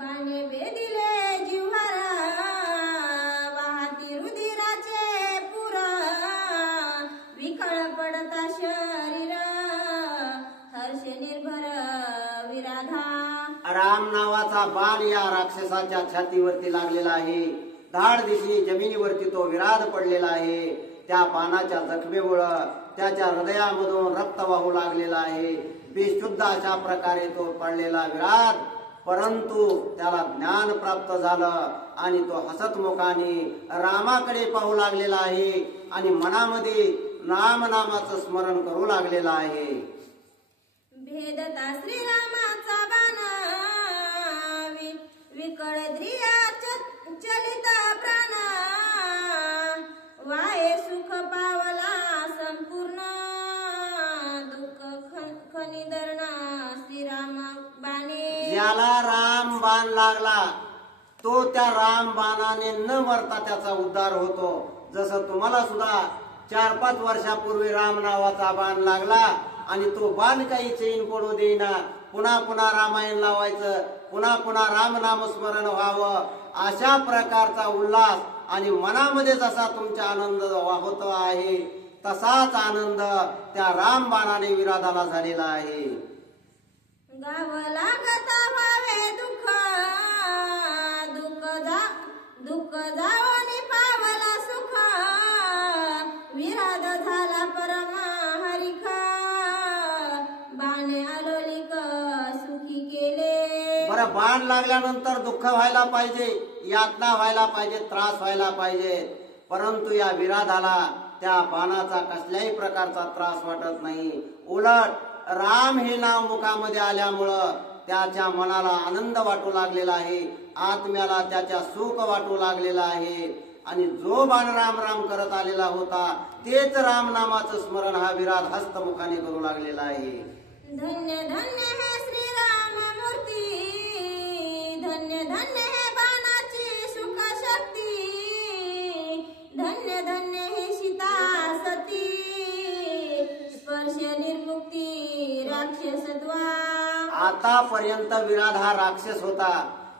बाणे वेदिले जिव्हारा वाहती रुधिराचे पुर विकळ पडता शरीर हर्ष निर्भर विराधा. राम नावाचा बाण या राक्षसाच्या छातीवरती लागलेला आहे. धाड दिशी जमिनीवरती तो विराध पडलेला आहे. त्या बाणाच्या जखमेमुळे त्याच्या हृदयामधून रक्त वाहू लागलेला आहे. बेशुद्ध अशा प्रकारे तो पडलेला विराध, परंतु त्याला ज्ञान प्राप्त झालं आणि तो हसतमुखाने रामाकडे पाहू लागलेला आहे आणि मनामध्ये नामाचं स्मरण करू लागलेला आहे. भेदता श्रीरामाचा बाण विकळ द्रिया चलित प्राण वाये सुख पावला संपूर्ण दुःख खनिदर्ण श्रीराम बाणे. ज्याला राम बाण लागला तो त्या राम बाणाने न मरता त्याचा उद्धार होतो. जसं तुम्हाला सुद्धा 4-5 वर्षापूर्वी राम नावाचा बाण लागला आणि तो बाण काही चैन पडू देईना. पुन्हा पुन्हा रामायण लावायचं, पुन्हा पुन्हा राम नामस्मरण व्हावं, अशा प्रकारचा उल्हास आणि मनामध्ये जसा तुमचा आनंद होतो आहे तसाच आनंद त्या राम बाणाने विराधाला झालेला आहे. गाव लागता भावे दुःख दुःख जावनी पावला सुख विराध झाला परम हरिख बाणे आलोलिक सुखी केले. बरं, बाण लागल्यानंतर दुःख व्हायला पाहिजे, यातना व्हायला पाहिजे, त्रास व्हायला पाहिजे, परंतु या विराधाला त्या बाणाचा कसल्याही प्रकारचा त्रास वाटत नाही. उलट राम हे नाव मुखामध्ये आल्यामुळं त्याच्या मनाला आनंद वाटू लागलेला आहे, आत्म्याला त्याच्या सुख वाटू लागलेला आहे. आणि जो बाण राम राम करत आलेला होता तेच राम नामाचं स्मरण हा विराध हस्तमुखाने करू लागलेला आहे. धन्य धन्य हे श्रीराम मूर्ती, धन्य धन्य हे बाणाची सुख शक्ती, धन्य धन्य हे सीता सती स्पर्श निर्मुक्ती राक्षसत्वा. आतापर्यंत विराध हा राक्षस होता,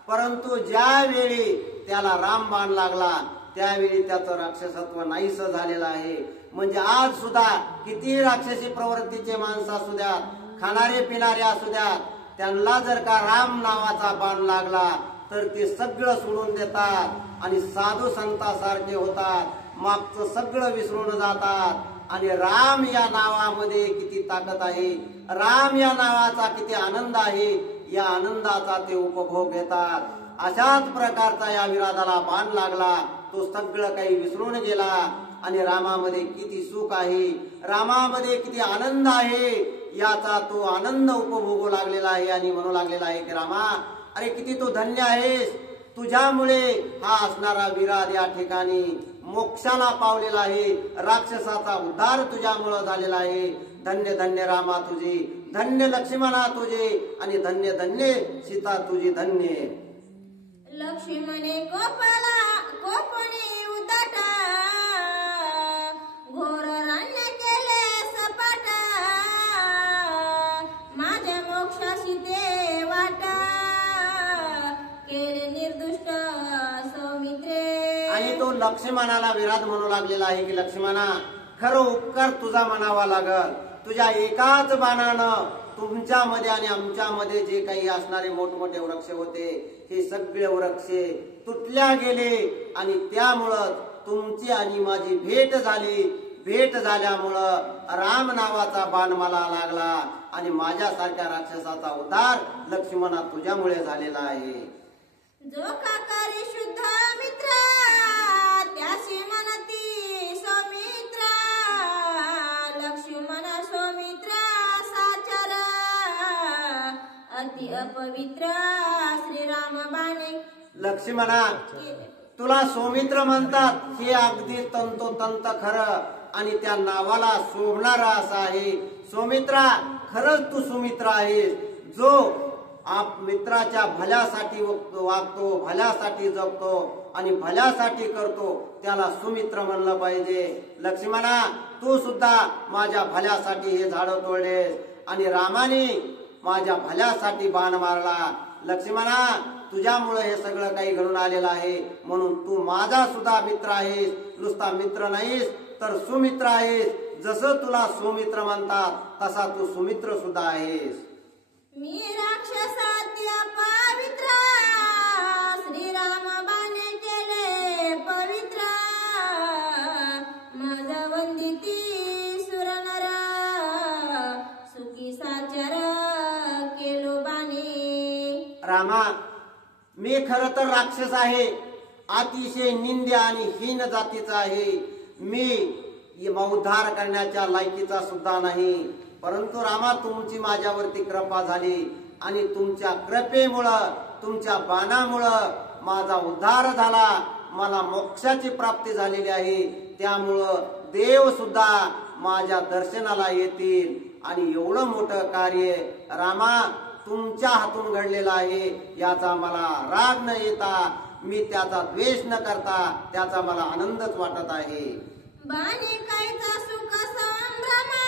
परंतु ज्यावेळी त्याला राम बाण लागला त्यावेळी त्याचं राक्षसत्व नाहीस झालेलं आहे. म्हणजे आज सुद्धा किती राक्षसी प्रवृत्तीचे माणसं असू द्यात, खाणारे पिणारे असू द्यात, त्यांना जर का राम नावाचा बाण लागला तर ते सगळं सोडून देतात आणि साधू संतासारखे होतात, मागचं सगळं विसरून जातात. आणि राम या नावामध्ये किती ताकद आहे, राम या नावाचा किती आनंद आहे, या आनंदाचा ते उपभोग घेतात. अशाच प्रकारचा या विराधाला बाण लागला, तो सगळं काही विसरून गेला आणि रामामध्ये किती सुख आहे, रामामध्ये किती आनंद आहे, याचा तो आनंद उपभोगू लागलेला आहे. आणि म्हणू लागलेला आहे की रामा, अरे किती तू धन्य आहेस, तुझ्यामुळे हा असणारा विराध या ठिकाणी मोक्षाला पावलेला आहे, राक्षसाचा उद्धार तुझ्यामुळे झालेला आहे. धन्य धन्य रामा तुझे, धन्य लक्ष्मणा तुझे आणि धन्य धन्य सीता तुझी धन्य. लक्ष्मणे कोपणे उदाट घोर रण्य केले सपाट माझ्या मोक्षाशी ते वाट केले निर्दुष्ट सौमित्रे. आणि तो लक्ष्मणाला विराध म्हणू लागलेला आहे की लक्ष्मणा, खरं उपकार तुझा म्हणावा लागल. तुझ्या एकाच बाणानं तुमच्यामध्ये आणि आमच्यामध्ये जे काही असणारे मोठमोठे वृक्ष होते हे सगळे वृक्ष तुटल्या गेले आणि त्यामुळं तुमची आणि माझी भेट झाली. भेट झाल्यामुळं राम नावाचा बाण मला लागला आणि माझ्यासारख्या राक्षसाचा उद्धार लक्ष्मणा तुझ्यामुळे झालेला आहे. जो काकारी शुद्ध मित्र त्याशी म्हणती सौमित्र लक्ष्मण सौमित्र साचर अति अपवित्र श्रीराम बाणे. लक्ष्मणा, तुला सौमित्र म्हणतात हे अगदी तंतोतंत खरं आणि त्या नावाला शोभणारा असं आहे. सौमित्रा, खरंच तू सुमित्र आहेस. जो मित्राच्या भल्यासाठी वागतो, भल्यासाठी जगतो आणि भल्यासाठी करतो त्याला सुमित्र म्हणलं पाहिजे. लक्ष्मणा, तू सुद्धा माझ्या भल्यासाठी हे झाड तोडलेस आणि रामाने माझ्या भल्यासाठी बाण मारला. लक्ष्मणा, तुझ्यामुळे हे सगळं काही घडून आलेलं आहे, म्हणून तू माझा सुद्धा मित्र आहेस. नुसता मित्र नाहीस तर सुमित्र आहेस. जसं तुला सुमित्र म्हणतात तसा तू सुमित्र सुद्धा आहेस. मी राक्षसातल्या पवित्र, श्रीराम बाने केले पवित्र. माझा वंदिती सुरनर, सुखी साचार केलो बाने. रामा, मी खर तर राक्षस आहे, अतिशय निंद्य आणि हीन जातीचा आहे. मी उद्धार करण्याच्या लायकीचा सुद्धा नाही. परंतु रामा, तुमची माझ्यावरती कृपा झाली आणि तुमच्या कृपेमुळं, तुमच्या बाणामुळं माझा उद्धार झाला. मला मोक्षाची प्राप्ती झालेली आहे. त्यामुळं देव सुद्धा माझ्या दर्शनाला येतील. आणि एवढं मोठं कार्य रामा तुमच्या हातून घडलेलं आहे. याचा मला राग न येता, मी त्याचा द्वेष न करता, त्याचा मला आनंदच वाटत आहे. बाने कायचा सुख संभ्रमा,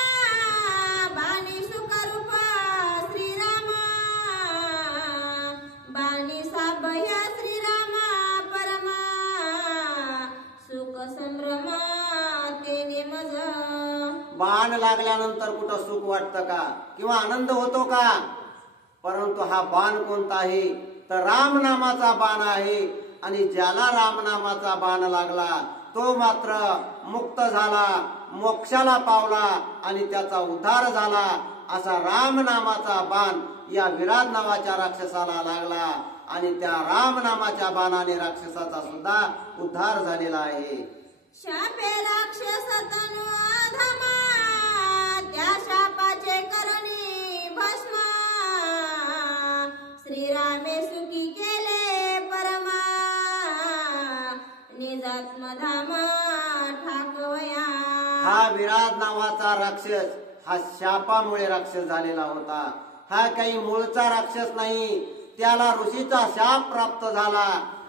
बाने सुख रूप श्रीरामा. बाने साभय श्रीरामा परमा, सुख संभ्रमा तेने मज. बाण लागल्यानंतर कुठं सुख वाटतं का किंवा आनंद होतो का? परंतु हा बाण कोणता आहे तर रामनामाचा बाण आहे. आणि ज्याला रामनामाचा बाण लागला तो मात्र मुक्त झाला, मोक्षाला पावला आणि त्याचा उद्धार झाला. असा रामनामाचा बाण या विराट नावाच्या राक्षसाला लागला आणि त्या रामनामाच्या बाणाने राक्षसाचा सुद्धा उद्धार झालेला आहे. शापे राक्षस तनु अधमा, त्या शापाचे करणी भस्म. श्रीरामे सुखी केले परमा, निजात्मधाम ठाकवया. हा विराट नावाचा राक्षस हा शापामुळे राक्षस झालेला होता. हा काही मूळचा राक्षस नाही. त्याला ऋषीचा शाप प्राप्त झाला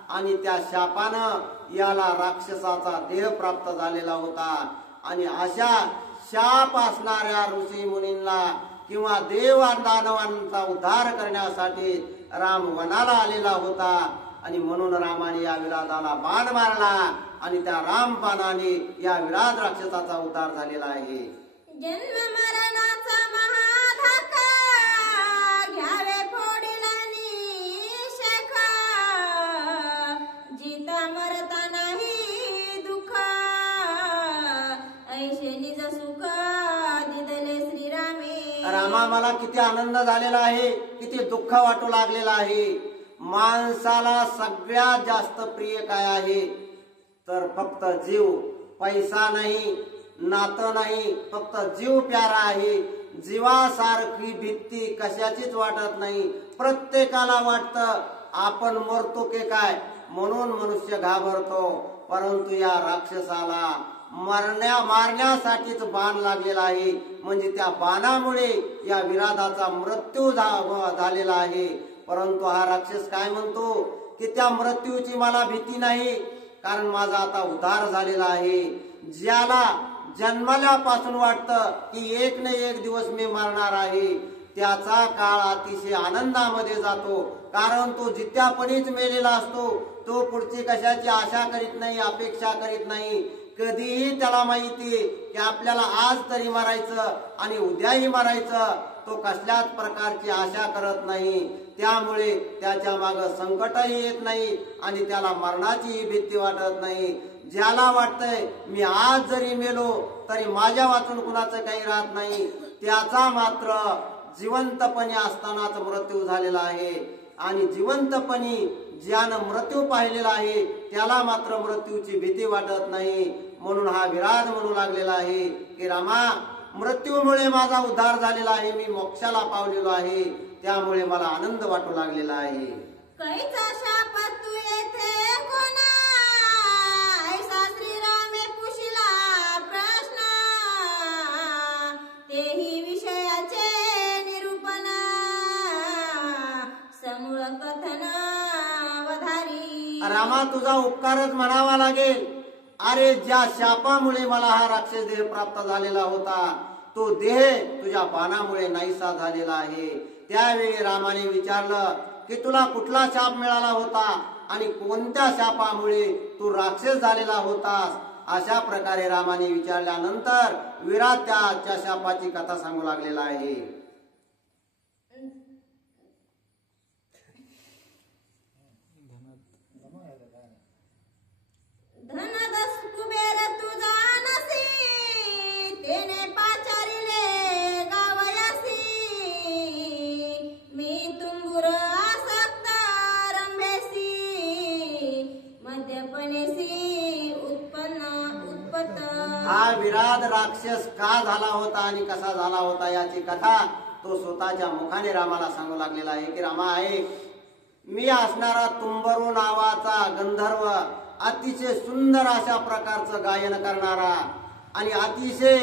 आणि त्या शापानं याला राक्षसाचा देह प्राप्त झालेला होता. आणि अशा शाप असणाऱ्या ऋषी मुनींना किंवा देव दानवांचा उद्धार करण्यासाठी राम वनाला आलेला होता. आणि म्हणून रामाने या विराधाला बाण मारला आणि त्या राम बाणाने या विराट राक्षसाचा उद्धार झालेला आहे. जन्म मरणाचा महाधक्का, घ्यावे फोडीला निशेख. जिता मरता नाही दुःख, ऐशे निज सुख दिदले श्रीरामे. रामा, मला किती आनंद झालेला आहे, किती दुःख वाटू लागलेला आहे. माणसाला सगळ्यात जास्त प्रिय काय आहे तर फक्त जीव. पैसा नाही, नातं नाही, फक्त जीव प्यारा आहे. जीवासारखी भीती कशाचीच वाटत नाही. प्रत्येकाला वाटतं आपण मरतो की काय, म्हणून मनुष्य घाबरतो. परंतु या राक्षसाला मारण्यासाठीच बाण लागलेला आहे. म्हणजे त्या बाणामुळे या विराधाचा मृत्यू झालेला आहे. परंतु हा राक्षस काय म्हणतो की त्या मृत्यूची मला भीती नाही, कारण माझा आता उद्धार झालेला आहे. ज्याला जन्मल्यापासून वाटतं की एक न एक दिवस मी मरणार आहे, त्याचा काळ अतिशय आनंदामध्ये जातो. कारण तो जित्यापणीच मेलेला असतो. तो पुढची कशाची आशा करीत नाही, अपेक्षा करीत नाही. कधीही त्याला माहिती की आपल्याला आज तरी मरायचं आणि उद्याही मरायचं. तो कसल्याच प्रकारची आशा करत नाही. त्यामुळे त्याच्या माग संकटही येत नाही आणि त्याला मरणाचीही भीती वाटत नाही. ज्याला वाटतंय मी आज जरी मेलो तरी माझ्या वाचून कुणाचं काही राहत नाही, त्याचा मात्र जिवंतपणे असतानाच मृत्यू झालेला आहे. आणि जिवंतपणी ज्यानं मृत्यू पाहिलेला आहे त्याला मात्र मृत्यूची भीती वाटत नाही. म्हणून हा विराज म्हणू लागलेला आहे की रामा, मृत्यूमुळे माझा उद्धार झालेला आहे, मी मोक्षाला पावलेलो आहे. त्यामुळे मला आनंद वाटू लागलेला आहे. कैचा शाप तू येथे कोणा, ऐसा श्रीरामे कुशिला प्रश्न. तेही विषयाचे निरूपण, समूळ कथन वधारी. रामा, तुझा उपकारच म्हणावा लागेल. अरे, ज्या शापामुळे मला हा राक्षस देह प्राप्त झालेला होता, तो देह तुझ्या बाणामुळे नाहीसा झालेला आहे. त्यावेळी रामाने विचारलं की तुला कुठला शाप मिळाला होता आणि कोणत्या शापामुळे तू राक्षस झालेला होतास. अशा प्रकारे रामाने विचारल्यानंतर विराट त्याच्या शापाची कथा सांगू लागलेला आहे. धनदस कुबेर तुझा नसी, तेने पाचारिले गावयासी. मी तुंबुर आसक्त रंभेसी, मद्यपनेसी उत्पत्त. हा विराट राक्षस का झाला होता आणि कसा झाला होता याची कथा तो स्वतःच्या मुखाने रामाला सांगू लागलेला आहे की रामा आहे, मी असणारा तुंबरू नावाचा गंधर्व, अतिशय सुंदर अशा प्रकारचं गायन करणारा आणि अतिशय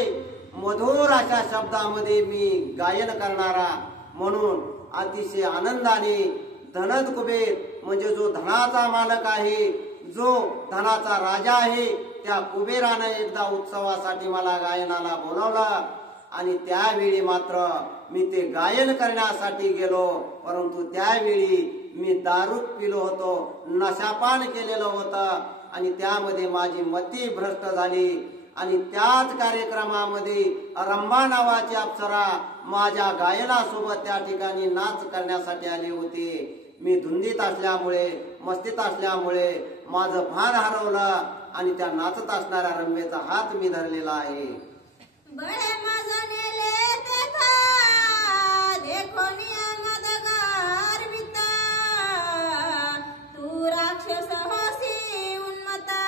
मधुर अशा शब्दामध्ये मी गायन करणारा, म्हणून अतिशय आनंदाने धनद कुबेर म्हणजे जो धनाचा मालक आहे, जो धनाचा राजा आहे, त्या कुबेरानं एकदा उत्सवासाठी मला गायनाला बोलावलं आणि त्यावेळी मात्र मी ते गायन करण्यासाठी गेलो, परंतु त्यावेळी मी दारू पिलो होतो, नशापान केलेलं होतं आणि त्यामध्ये माझी मती भ्रष्ट झाली. आणि त्याच कार्यक्रमामध्ये रंभा नावाची अप्सरा माझ्या गायनासोबत त्या ठिकाणी नाच करण्यासाठी आली होती. मी धुंदीत असल्यामुळे, मस्तीत असल्यामुळे माझं भान हरवलं आणि त्या नाचत असणाऱ्या रंभेचा हात मी धरलेला आहे. बळे मजनेले तेथा, देखो नियमदगार विता. तू राक्षस होसी उन्मता,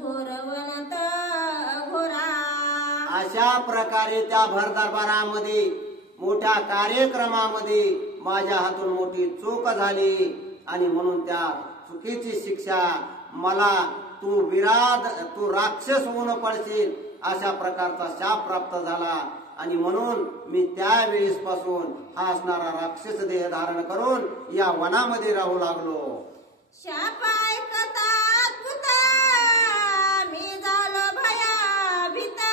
घोरवनत घोरा. अशा प्रकारे त्या भरदरबारामध्ये मोठ्या कार्यक्रमामध्ये माझ्या हातून मोठी चूक झाली आणि म्हणून त्या चुकीची शिक्षा मला तू राक्षस होऊन पडशील अशा प्रकारचा शाप प्राप्त झाला. आणि म्हणून मी त्यावेळेस पासून हा असणारा राक्षस देह धारण करून या वनामध्ये राहू लागलो. शाप ऐकतात पुता, मी झालो भयाभिता.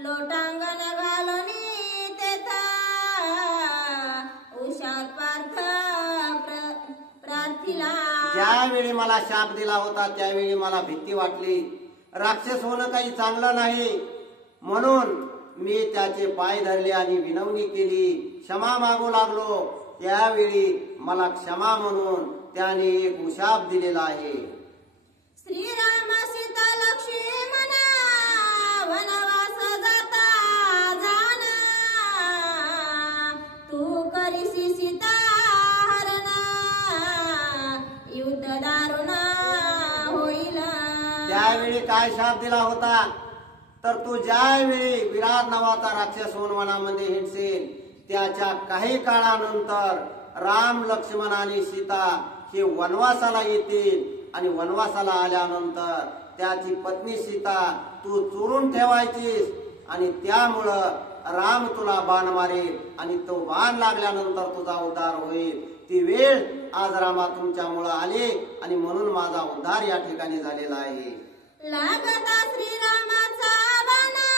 लोटांगण घालूनी तेथा, हुशार पार्थ प्रार्थिला. ज्यावेळी मला शाप दिला होता त्यावेळी मला भीती वाटली. राक्षस होणं काही चांगलं नाही, म्हणून मी त्याचे पाय धरले आणि विनवणी केली, क्षमा मागू लागलो. त्यावेळी मला क्षमा म्हणून त्याने एक उशाप दिलेला आहे. श्रीराम सीता लक्ष्मण वनवास जाता जाना. तू करीसी सीता हरणा, युद्ध दारुण होईल. त्यावेळी काय शाप दिला होता तर तू ज्यावेळी विराट नावाचा राक्षस होऊन वनामध्ये हिंडशील त्याच्या काही काळानंतर राम, लक्ष्मण आणि सीता हे वनवासाला येतील आणि वनवासाला आल्यानंतर त्याची पत्नी सीता तू चोरून ठेवायचीस आणि त्यामुळं राम तुला बाण मारेल आणि तो बाण लागल्यानंतर तुझा उद्धार होईल. ती वेळ आज रामा तुमच्यामुळं आली आणि म्हणून माझा उद्धार या ठिकाणी झालेला आहे. लागता श्रीरामाचा बाणा,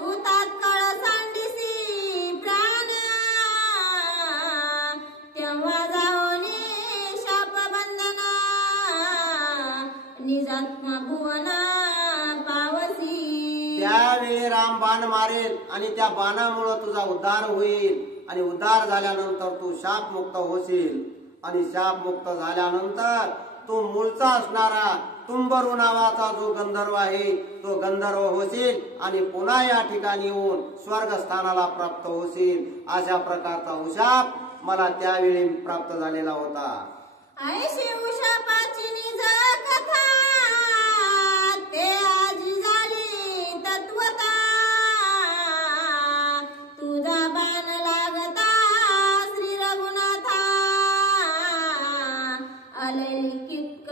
तू तात्काळ सांडिसी प्राण. तेव्हा जाऊनी शाप बंधना, निजात्मा भुवना पावसी. त्यावेळी राम बाण मारेल आणि त्या बाणामुळं तुझा उद्धार होईल आणि उद्धार झाल्यानंतर तू शापमुक्त होशील आणि शापमुक्त झाल्यानंतर तो मूळचा असणारा तुंबरू नावाचा जो गंधर्व आहे तो गंधर्व होशील आणि पुन्हा या ठिकाणी येऊन स्वर्गस्थानाला प्राप्त होशील. अशा प्रकारचा उशाप मला त्यावेळी प्राप्त झालेला होता. ऐशी उशापाची निज कथा, ते आजी झाली तत्वता. तुझा बाण लागता श्री रघुनाथा, अलौकिक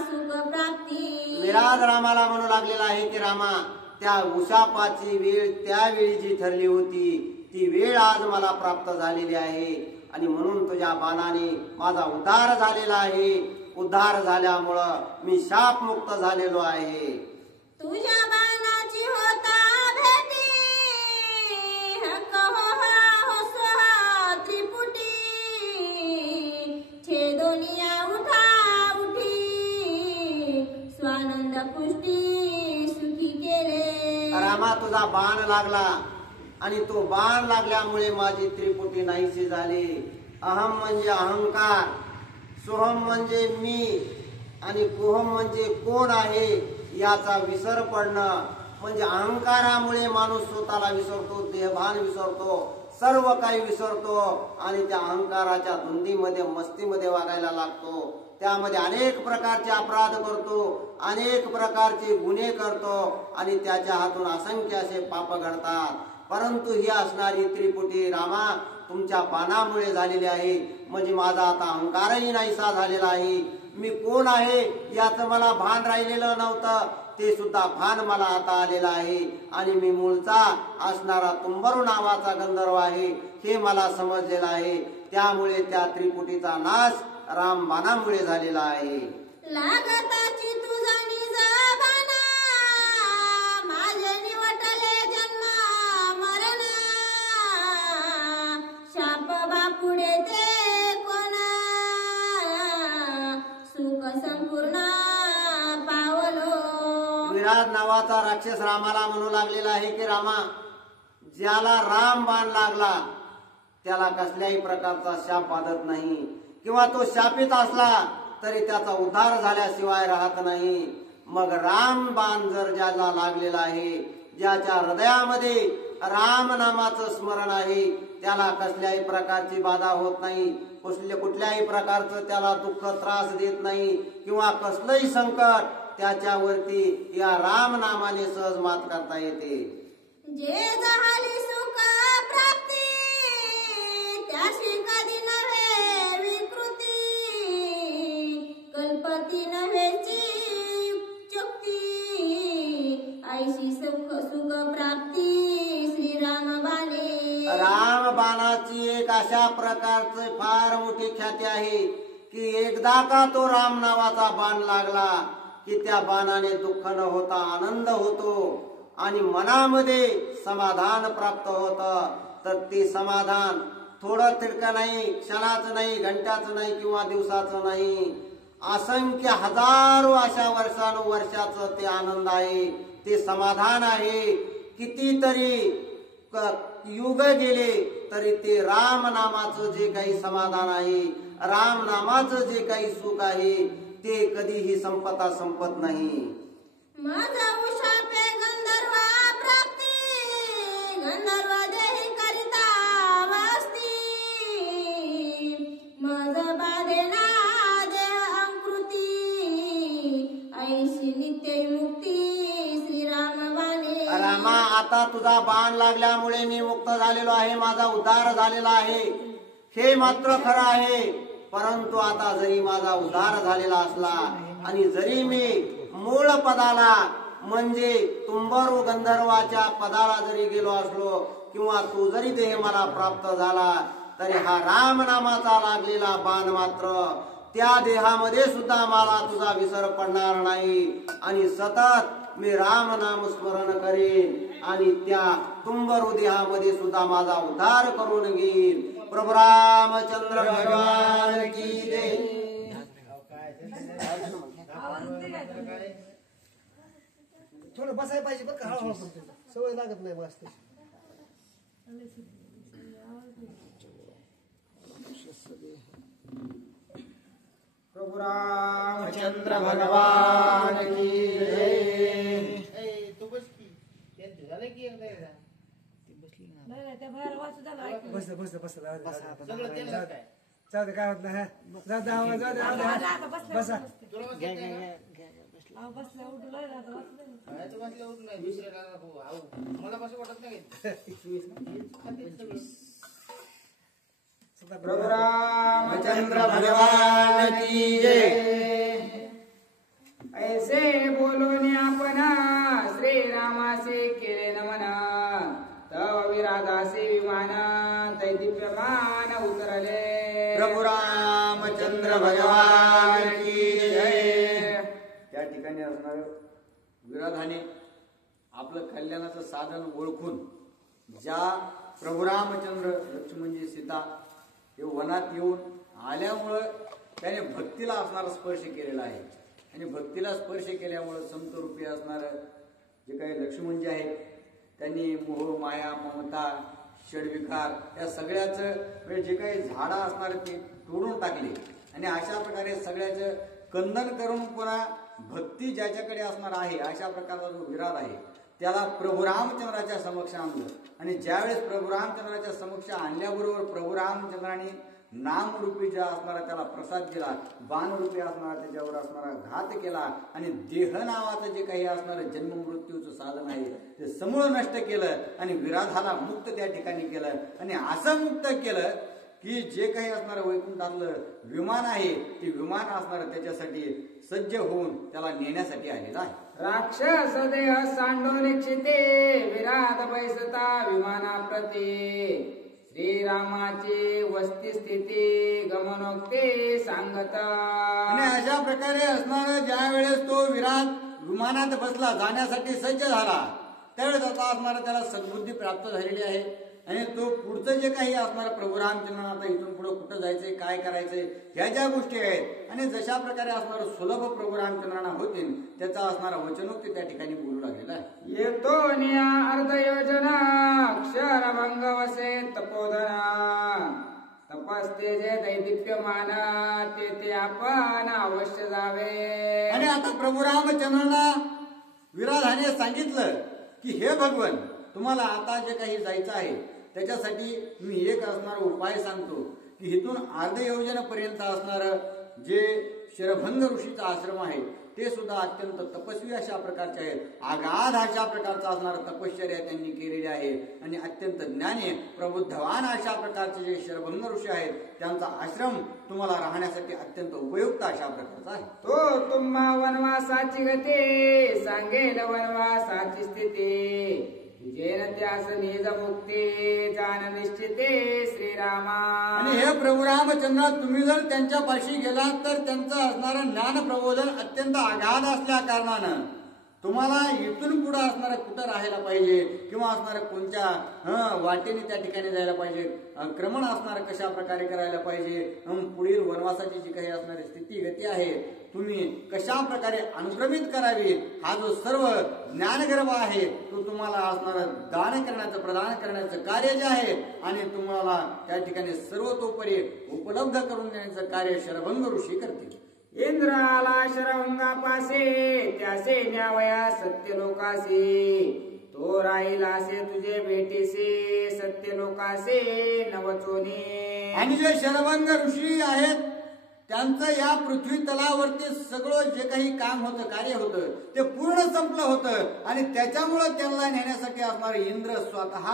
सुख प्राप्ती. विराट रामाला म्हणू लागलेला आहे की रामा, त्या उशापाची वेळ त्यावेळी जी ठरली होती ती वेळ आज मला प्राप्त झालेली आहे आणि म्हणून तुझ्या बाणाने माझा उद्धार झालेला आहे. उद्धार झाल्यामुळं मी शापमुक्त झालेलो आहे. तुझ्या बाणाची होता भेटी, हक्क हो हा हो स्कंद पुष्टी सुखी केले. रामा तुझा बाण लागला आणि तो बाण लागल्यामुळे माझी त्रिपुटी नाहीशी झाली. अहम म्हणजे अहंकार, सोहम म्हणजे मी आणि कोहम म्हणजे कोण आहे याचा विसर पडणं. म्हणजे अहंकारामुळे माणूस स्वतःला विसरतो, देहभान विसरतो, सर्व काही विसरतो आणि त्या अहंकाराच्या धुंदीमध्ये मस्तीमध्ये वागायला लागतो. त्यामध्ये अनेक प्रकारचे अपराध करतो, अनेक प्रकारचे गुन्हे करतो आणि त्याच्या हातून असंख्य असे पाप घडतात. परंतु ही असणारी त्रिपुटी रामा तुमच्या बाणामुळे झालेली आहे. म्हणजे माझा आता अहंकारही नाहीसा झालेला आहे. मी कोण आहे याचं मला भान राहिलेलं नव्हतं, ते सुद्धा भान मला आता आलेलं आहे. आणि मी मूळचा असणारा तुंबरू नावाचा गंधर्व आहे हे मला समजलेलं आहे. त्यामुळे त्या त्रिपुटीचा नाश रामबाणामुळे झालेला आहे. लागताची तुझा निज बाणा, माझे निवटले जन्म मरण. शाप बापुडे ते कोण, सुख संपूर्ण पावलो. विराट नावाचा राक्षस रामाला म्हणू लागलेला आहे की रामा, ज्याला राम बाण लागला त्याला कसल्याही प्रकारचा शाप बाधत नाही, किंवा तो शापित असला तरी त्याचा उद्धार झाल्याशिवाय राहत नाही. मग राम बाण जर ज्याला लागलेला आहे, ज्याच्या हृदयामध्ये राम नामाचं स्मरण आहे, त्याला कसल्याही प्रकारची बाधा होत नाही, कुठल्याही प्रकारचं त्याला दुःख त्रास देत नाही, किंवा कसलंही संकट त्याच्यावरती या राम नामाने सहज मात करता येते. जे झाली सुख प्राप्ती, त्याशी कधी नव्हे विकृती. कल्पती नव्हेची चुक्ती, ऐशी सुख प्राप्ती श्रीराम बाणे. राम बाणाची एक अशा प्रकारचे फार मोठी ख्याती आहे की एकदा का तो राम नावाचा बाण लागला की त्या बाणाने दुःख न होता आनंद होतो आणि मनामध्ये समाधान प्राप्त होतं. तर ते समाधान थोडं तिरकं नाही, क्षणाचं नाही, घंट्याचं नाही किंवा दिवसाचं नाही, असंख्य हजारो अशा वर्षानुवर्षाचं ते आनंद आहे, ते समाधान आहे. कितीतरी युग गेले तरी ते राम नामाचं जे काही समाधान आहे, राम नामाचं जे काही सुख आहे ते कधीही संपत नाही. माझा उशापे गंधर्व प्राप्ती, गंधर्व देही करिता वस्ती. मज बाधेना देह अंकृती, ऐशी नित्य मुक्ती श्रीराम बाणे. रामा आता तुझा बाण लागल्यामुळे मी मुक्त झालेलो आहे, माझा उद्धार झालेला आहे, हे मात्र खरं आहे. परंतु आता जरी माझा उद्धार झालेला असला आणि जरी मी मूळ पदाला म्हणजे तुंबरू गंधर्वाच्या पदाला जरी गेलो असलो, किंवा तो जरी देह मला प्राप्त झाला, तरी हा राम नामाचा लागलेला बाण मात्र त्या देहामध्ये सुद्धा मला तुझा विसर पडणार नाही. आणि सतत मी राम नाम स्मरण करेन आणि त्या तुंबरू देहामध्ये सुद्धा माझा उद्धार करून घेईन. प्रभू रामचंद्र भगवान की जय. थोडं बसायला पाहिजे बरं का, हळूहळू सवय लागत नाही मस्त. प्रभू रामचंद्र भगवान की जय. तू बस की झालं की एकदा बस बस बस जाऊ दे, काय होत नाही. जाऊ दे बसा. प्रभु रामचंद्र भगवान की जय. ऐसे बोलून आपण श्रीरामासे केले नमना, तव विरागासे विमान दैदिप्यमान उतरले. प्रभु रामचंद्र भगवान की जय. त्या ठिकाणी असणार विराधाने आपलं कल्याणाचं साधन ओळखून ज्या प्रभू रामचंद्र लक्ष्मणजी सीता हे वनात येऊन आल्यामुळं त्याने भक्तीला असणारा स्पर्श केलेला आहे. आणि भक्तीला स्पर्श केल्यामुळं संतरूपी असणार जे काही लक्ष्मणजी आहेत त्यांनी मोह माया ममता षडविकार या सगळ्याचं म्हणजे जे काही झाडं असणार ते तोडून टाकले आणि अशा प्रकारे सगळ्याचं खंडन करून पुन्हा भक्ती ज्याच्याकडे असणार आहे अशा प्रकारचा जो विराट आहे त्याला प्रभू रामचंद्राच्या समक्ष आणलं आणि ज्यावेळेस प्रभू रामचंद्राच्या समक्ष आणल्याबरोबर प्रभू रामचंद्राने नामरूपी ज्या असणारा त्याला प्रसाद दिला, बाणरूपी असणारा त्याच्यावर असणारा घात केला आणि देह नावाचं जे काही असणारं जन्म मृत्यूचं साधन आहे ते समूळ नष्ट केलं आणि विराधाला मुक्त त्या ठिकाणी केलं आणि असं मुक्त केलं की जे काही असणारं वैकुंठातलं विमान आहे ते विमान असणारं त्याच्यासाठी सज्ज होऊन त्याला नेण्यासाठी आलेलं आहे. राक्षस देह सांडून इच्छिते विराट बैसता विमाना प्रती श्रीरामाची वस्ती स्थिती गमनोक्ती सांगत. आणि अशा प्रकारे असणार ज्या वेळेस तो विराट विमानात बसला जाण्यासाठी सज्ज झाला त्यावेळेस आता असणार त्याला सद्बुद्धी प्राप्त झालेली आहे आणि तो पुढचं जे काही असणार प्रभू रामचंद्र आता इथून पुढे कुठं जायचंय काय करायचंय ह्या ज्या गोष्टी आहेत आणि जशा प्रकारे असणार सुलभ प्रभू रामचंद्रांना होतील त्याचा असणारा वचनोक्ती त्या ठिकाणी बोलू लागलेला आहे. येतो निया अर्ध योजना क्षरभंग वसे तपोधना तपस्ते जे दैदिप्यमान ते आपण अवश्य जावे. आणि आता प्रभू रामचंद्रांना विराधाने सांगितलं की हे भगवन तुम्हाला आता जे काही जायचं आहे त्याच्यासाठी मी एक असणारा उपाय सांगतो की इथून अर्ध योजनेपर्यंत असणार जे शरभंग ऋषीचा आश्रम आहे ते सुद्धा अत्यंत तपस्वी अशा प्रकारचे आहेत. आगाध अशा प्रकारचा असणारा तपश्चर्या त्यांनी केलेली आहे आणि अत्यंत ज्ञानी प्रबुद्धवान अशा प्रकारचे जे शरभंग ऋषी आहेत त्यांचा आश्रम तुम्हाला राहण्यासाठी अत्यंत उपयुक्त अशा प्रकारचा आहे. तो तुम्हा वनवासाची गती सांगेल वनवासाची स्थिती जेन त्यास निज मुक्ती जाण निश्चिते श्रीरामा. आणि हे प्रभू रामचंद्र तुम्ही जर त्यांच्या पाशी गेलात तर त्यांचं असणारं ज्ञान प्रबोधन अत्यंत आगाध असल्या कारणानं तुम्हाला इथून पुढे असणारं कुठं राहायला पाहिजे किंवा असणारं कोणत्या वाटेने त्या ठिकाणी जायला पाहिजे क्रमण असणारं कशा प्रकारे करायला पाहिजे पुढील वनवासाची जी काही असणारी स्थिती गती आहे तुम्ही कशा प्रकारे अनुक्रमित करावी हा जो सर्व ज्ञानगर्भ आहे तो तुम्हाला असणारं दान करण्याचं प्रदान करण्याचं कार्य जे आहे आणि तुम्हाला त्या ठिकाणी सर्वतोपरी उपलब्ध करून देण्याचं कार्य शरभंग ऋषी करतील. इंद्र आला शरभंगापासे त्यासे न्यावया सत्य लोकासी तो राहिलासे तुझे भेटीसे सत्य लोकासे नवचोनी. आणि जे शरभंग ऋषी आहेत त्यांचं या पृथ्वी तलावरती सगळं जे काही काम होतं कार्य होतं ते पूर्ण संपलं होतं आणि त्याच्यामुळं त्यांना नेण्यासाठी असणारे इंद्र स्वतः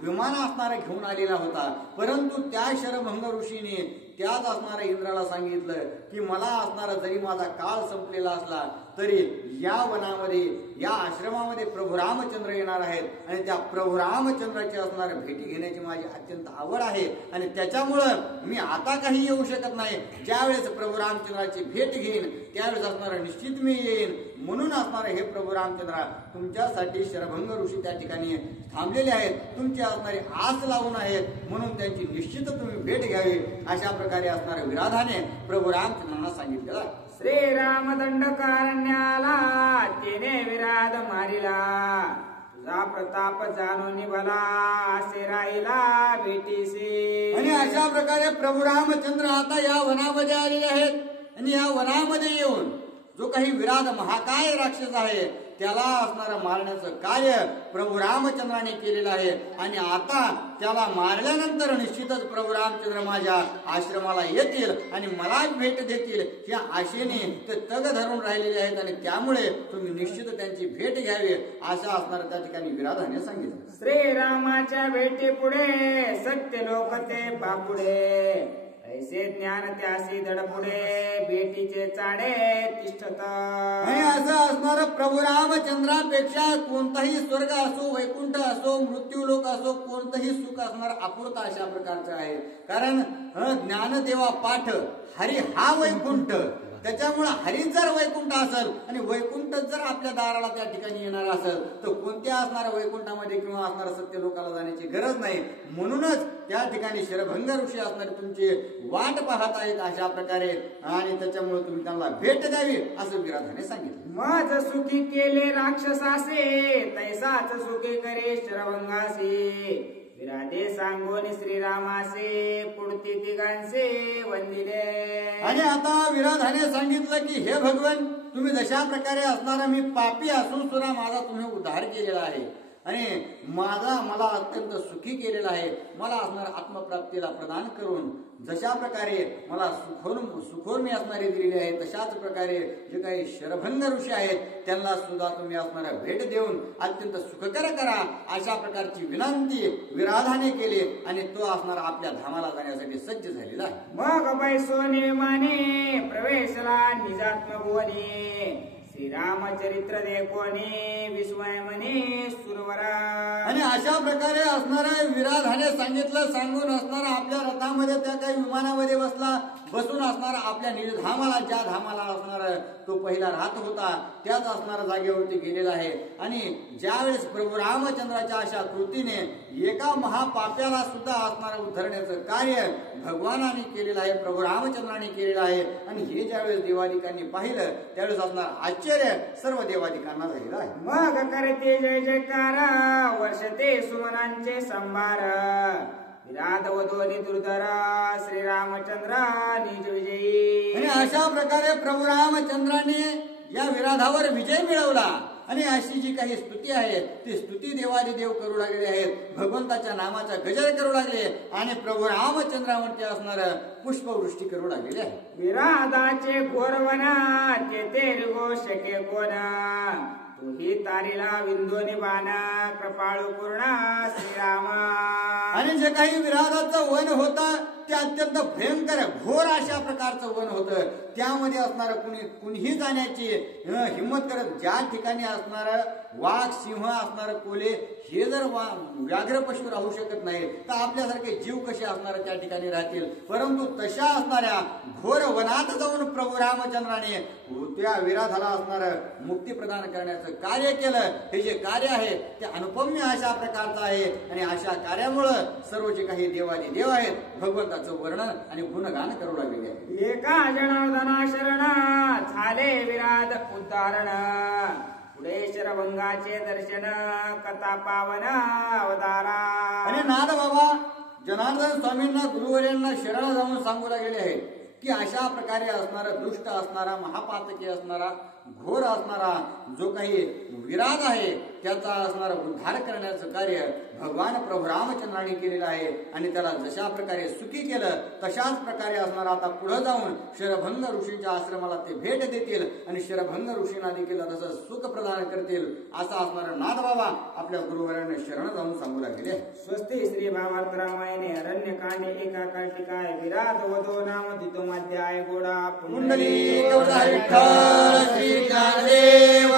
विमान असणारा घेऊन आलेला होता. परंतु त्या शरभंग ऋषीने त्याच असणाऱ्या इंद्राला सांगितलं की मला असणारा जरी माझा काळ संपलेला असला तरी या वनामध्ये या आश्रमामध्ये प्रभू रामचंद्र येणार आहेत आणि त्या प्रभू रामचंद्राची असणाऱ्या भेटी घेण्याची माझी अत्यंत आवड आहे आणि त्याच्यामुळं मी आता काही येऊ शकत नाही. ज्यावेळेस प्रभू रामचंद्राची भेट घेईन त्यावेळेस असणारं निश्चित मी येईन. म्हणून असणारे हे प्रभू रामचंद्रा तुमच्यासाठी शरभंग ऋषी त्या ठिकाणी थांबलेले आहेत तुमची असणारी आस लावून आहेत म्हणून त्यांची निश्चित तुम्ही भेट घ्यावी अशा प्रकारे असणाऱ्या विराधाने प्रभू रामचंद्रांना सांगितलेलं. श्रीराम दंडकारण्याला तिने विराध मारिला तुझा प्रताप जाणून भला असे राहिला भेटीसे. आणि अशा प्रकारे प्रभू रामचंद्र आता या वनामध्ये आलेले आहेत आणि या वनामध्ये येऊन जो काही विराध महाकाय राक्षस आहे त्याला असणारं मारण्याचं कार्य प्रभू रामचंद्राने केलेलं आहे आणि आता त्याला मारल्यानंतर निश्चितच प्रभू रामचंद्र माझ्या आश्रमाला येतील आणि मला भेट देतील या आशेने ते तग धरून राहिलेले आहेत आणि त्यामुळे तुम्ही निश्चित त्यांची भेट घ्यावी असं असणारं त्या ठिकाणी विराधाने सांगितलं. श्रीरामाच्या भेटी पुढे सत्य लोक ते बापुडे ऐसे ज्ञान त्यासी धडपुडे भेटीचे चाडे तिष्ठत. आणि असं असणार प्रभू रामचंद्रापेक्षा कोणताही स्वर्ग असो वैकुंठ असो मृत्यूलोक असो कोणतंही सुख असणार अपूर्त अशा प्रकारचं आहे. कारण ज्ञानदेवा पाठ हरी हा वैकुंठ त्याच्यामुळे हरीच जर वैकुंठ असेल आणि वैकुंठ जर आपल्या दाराला त्या ठिकाणी येणार असेल तर कोणत्या असणाऱ्या वैकुंठामध्ये किंवा असणाऱ्या सत्य लोकाला जाण्याची गरज नाही. म्हणूनच त्या ठिकाणी शरभंग ऋषी असणारे तुमची वाट पाहत आहेत अशा प्रकारे आणि त्याच्यामुळे तुम्ही त्यांना भेट द्यावी असं विराधाने सांगितलं. मज सुखी केले राक्षसासे तैसाच सुखी करे शरभंगासे. विराधे सांगोनी श्रीरामासे पुढती तिघांचे वंदिले. आणि आता विराधाने सांगितलं की हे भगवान तुम्ही जशा प्रकारे असणारा मी पापी असून सुद्धा माझा तुम्ही उद्धार केलेला आहे आणि मला अत्यंत सुखी केलेला आहे. मला असणाऱ्या आत्मप्राप्तीला प्रदान करून जशा प्रकारे मला सुखोर्मी असणारे दिलेले आहे तशाच प्रकारे जे काही शरभंग ऋषी आहेत त्यांना सुद्धा तुम्ही असणाऱ्या भेट देऊन अत्यंत सुखकर करा अशा प्रकारची विनंती विराधाने केली आणि तो असणारा आपल्या धामाला जाण्यासाठी सज्ज झालेला आहे. मग बैसो निर्माने प्रवेशला निजात्मभुवने. श्रीरामचरित्र देखोने विस्मय मने सुरवरा. आणि अशा प्रकारे असणाऱ्या विराधाने सांगून असणारा आपल्या रथामध्ये त्या काही विमानामध्ये बसून असणारा आपल्या निजधामाला ज्या धामाला असणारा तो पहिला राहत होता त्याच असणाऱ्या जागेवरती गेलेला आहे. आणि ज्यावेळेस प्रभू रामचंद्राच्या अशा कृतीने एका महापाप्याला सुद्धा असणारं उद्धरण्याचं कार्य भगवानाने केलेलं आहे, प्रभू रामचंद्राने केलेलं आहे. आणि हे ज्यावेळेस देवादिकांनी पाहिलं त्यावेळेस असणार आश्चर्य सर्व देवादिकांना झालेलं आहे. मग करते जय जयकार वर्षते सुमनांचे संभार. विराध वधोनी दुर्धरा श्रीरामचंद्रा निज विजयी. आणि अशा प्रकारे प्रभू रामचंद्राने या विराधावर विजय मिळवला. आणि अशी जी काही स्तुती आहे ती स्तुती देवादिदेव करू लागले आहेत, भगवंताच्या नामाचा गजर करू लागले आणि प्रभू रामचंद्रावरती असणार पुष्पवृष्टी करू लागलेली आहे. विराधाचे घोरवना तेथे शके कोणा. तुही तारीला विंदोनी बाणा कृपाळू पूर्णा श्रीरामा. आणि जे काही विराधाचं वन होतं ते अत्यंत भयंकर घोर अशा प्रकारचं वन होतं. त्यामध्ये असणार कुणीही जाण्याची हिंमत करत ज्या ठिकाणी असणार वाघ सिंह असणार कोले हे जर व्याघ्र पशु राहू शकत नाही तर आपल्यासारखे जीव कसे असणार त्या ठिकाणी राहतील. परंतु तशा असणाऱ्या घोर वनात जाऊन प्रभू रामचंद्राने त्या विराधाला असणार मुक्ती प्रदान करण्याचं कार्य केलं. हे जे कार्य आहे ते अनुपम्य अशा प्रकारचं आहे आणि अशा कार्यामुळं सर्व जे काही देवादिदेव आहेत भगवंताचं वर्णन आणि गुणगान करू लागलेले आहे. एका जनार्दना शरणा झाले विराध उद्धारण. पुढे शरभंगाचे दर्शन कथा पावना अवतारा. आणि नाद बाबा जनार्दन स्वामींना गुरुवर्यांना शरण जाऊन सांगू लागलेले आहे की अशा प्रकारे असणारा दुष्ट असणारा महापातकी असणारा घोर असणारा जो काही विराध आहे त्याचा असणारा उद्धार करण्याचं कार्य भगवान प्रभू रामचंद्राने केलेलं आहे. आणि त्याला जशा प्रकारे सुखी केलं तशाच प्रकारे असणारा आता पुढे जाऊन शरभंग ऋषींच्या आश्रमाला ते भेट देतील आणि शरभंग ऋषींना देखील तसं सुख प्रदान करतील असा असणारा नाद बाबा आपल्या गुरुवरांना शरण जाऊन सांगू लागले. स्वस्ती श्री भावार्थ रामायणे अरण्य कांडे एका काष्टिकाय विराध वधो नाम द्वितीयोऽध्याय गोडा पुंडलिक विठ्ठल श्री ज्ञानदेव